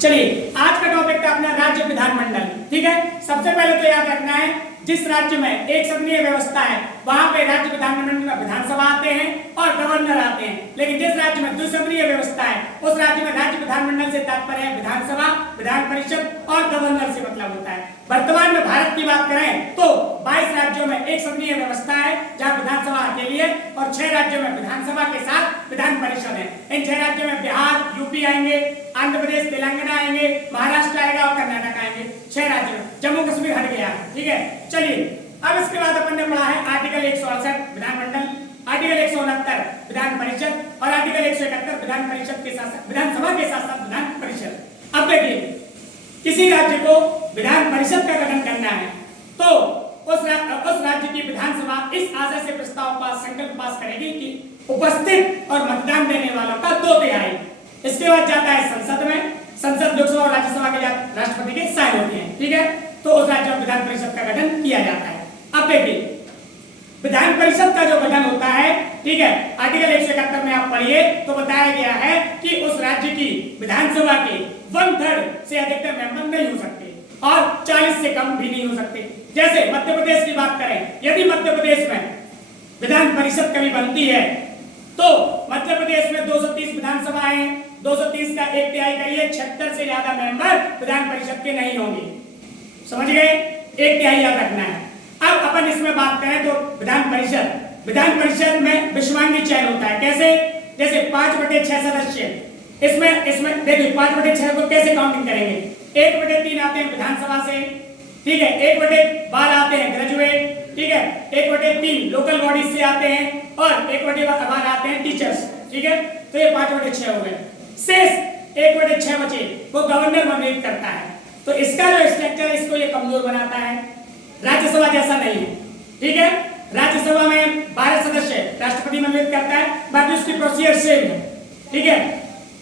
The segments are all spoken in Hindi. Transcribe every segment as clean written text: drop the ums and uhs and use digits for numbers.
चलिए आज का टॉपिक था अपना राज्य विधानमंडल। ठीक है, सबसे पहले तो याद रखना है जिस राज्य में एक सदनीय व्यवस्था है वहां पे राज्य विधानमंडल में विधानसभा आते हैं और गवर्नर आते हैं, लेकिन जिस राज्य में द्विसदनीय व्यवस्था है उस राज्य में राज्य विधानमंडल से तात्पर्य है विधानसभा, विधान परिषद और गवर्नर से मतलब होता है। वर्तमान में भारत की बात करें तो 22 राज्यों में एक सदनीय व्यवस्था है जहां विधानसभा अकेली है और 6 राज्यों में विधानसभा के साथ विधान परिषद है। इन 6 राज्यों में बिहार, यूपी आएंगे, आंध्र प्रदेश, तेलंगाना आएंगे, महाराष्ट्र आएगा और कर्नाटक आएंगे। 6 राज्यों में जम्मू कश्मीर हट गया है। ठीक है, चलिए अब इसके बाद अपन ने पढ़ा है आर्टिकल 168 विधानमंडल, आर्टिकल 169 विधान परिषद और आर्टिकल 171 विधान परिषद के साथ विधानसभा के साथ साथ विधान परिषद। अब देखिए किसी राज्य को विधान परिषद का गठन करना है तो उस राज्य की विधानसभा इस आशय से प्रस्ताव पास संकल्प पास करेगी कि उपस्थित और मतदान देने वालों का 2/3। इसके बाद जाता है संसद में, संसद लोकसभा और राज्यसभा के राष्ट्रपति के साइन होते हैं। ठीक है, तो उस राज्य में विधान परिषद का गठन किया जाता है। अब देखिए विधान परिषद का जो गठन होता है, ठीक है, आर्टिकल 171 में आप पढ़िए तो बताया गया है कि उस राज्य की विधानसभा के 1/3 से अधिकतर मेंबर नहीं हो सकते और 40 से कम भी नहीं हो सकते। जैसे मध्य प्रदेश की बात करें, यदि मध्य प्रदेश में विधान परिषद कभी बनती है तो मध्य प्रदेश में 230 विधानसभाएं हैं, 230 का 1/3 करिए 76 से ज्यादा मेंबर विधान परिषद के नहीं होंगे। समझ गए, 1/3 याद रखना है। अब अपन इसमें बात करें तो विधान परिषद में विषमांगी चयन होता है। कैसे? जैसे 5/6 सदस्य, इसमें देखिए 5/6 को कैसे काउंटिंग करेंगे? 1/3 आते हैं विधानसभा से, ठीक है, 1/12 आते हैं ग्रेजुएट, ठीक है, 1/3 लोकल बॉडीज से आते हैं और 1/12 आते हैं टीचर्स। ठीक है, तो ये 5/6 हो गए। शेष 1/6 बचे वो गवर्नर मनोनीत करता है। तो इसका जो स्ट्रक्चर है इसको ये कमजोर बनाता है, राज्यसभा जैसा नहीं है। ठीक है, राज्यसभा में 12 सदस्य राष्ट्रपति मनोनीत करता है, बाकी उसकी प्रोसीजर सेम है। ठीक है,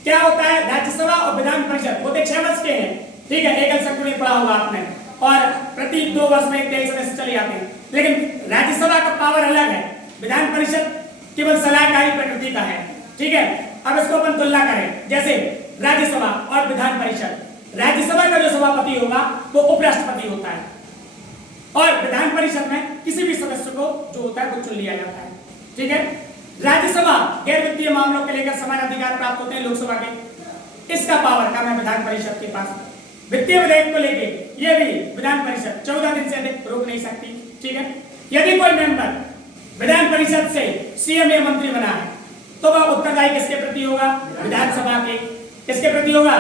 क्या होता है राज्यसभा और विधान परिषद होते 6 वर्ष के हैं। ठीक है, एकल सत्र में पढ़ा होगा आपने, और प्रति 2 वर्ष में 23 सदस्य चले जाते हैं। लेकिन राज्यसभा का पावर अलग है, विधान परिषद केवल सलाहकारी प्रकृति का है। ठीक है, अब इसको अपन तुलना करें, जैसे राज्यसभा और विधान परिषद। राज्यसभा का जो सभापति होगा वो उपराष्ट्रपति होता है और विधान परिषद में किसी भी सदस्य को जो होता है वो चुन लिया जाता है। ठीक है, राज्यसभा गैर वित्तीय मामलों के लेकर समान अधिकार प्राप्त होते हैं लोकसभा के, इसका पावर कम है विधान परिषद के पास। वित्तीय विधेयक को लेके ये भी विधान परिषद 14 दिन से अधिक रोक नहीं सकती। ठीक है, यदि कोई मेंबर विधान परिषद से सीएम या मंत्री बना है तो वह उत्तरदायी किसके प्रति होगा? विधानसभा के। किसके प्रति होगा?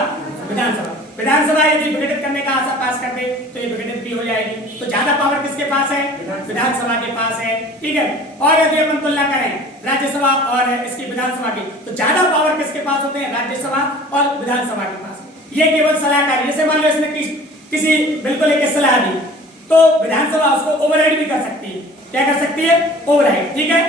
विधानसभा यदि विघटित करने का आशा पास कर दे तो ये विघटित भी हो जाएगी। तो ज्यादा पावर किसके पास है? विधानसभा के पास है। ठीक है, और यदि अपन तुलना करें राज्यसभा और इसकी विधानसभा की तो ज्यादा पावर किसके पास होते हैं? राज्यसभा और विधानसभा के पास। ये केवल सलाहकारी, जैसे मान लो इसने किसी बिल को लेकर सलाह दी तो विधानसभा उसको ओवरराइड भी कर सकती है। क्या कर सकती है? ओवरराइड। ठीक है,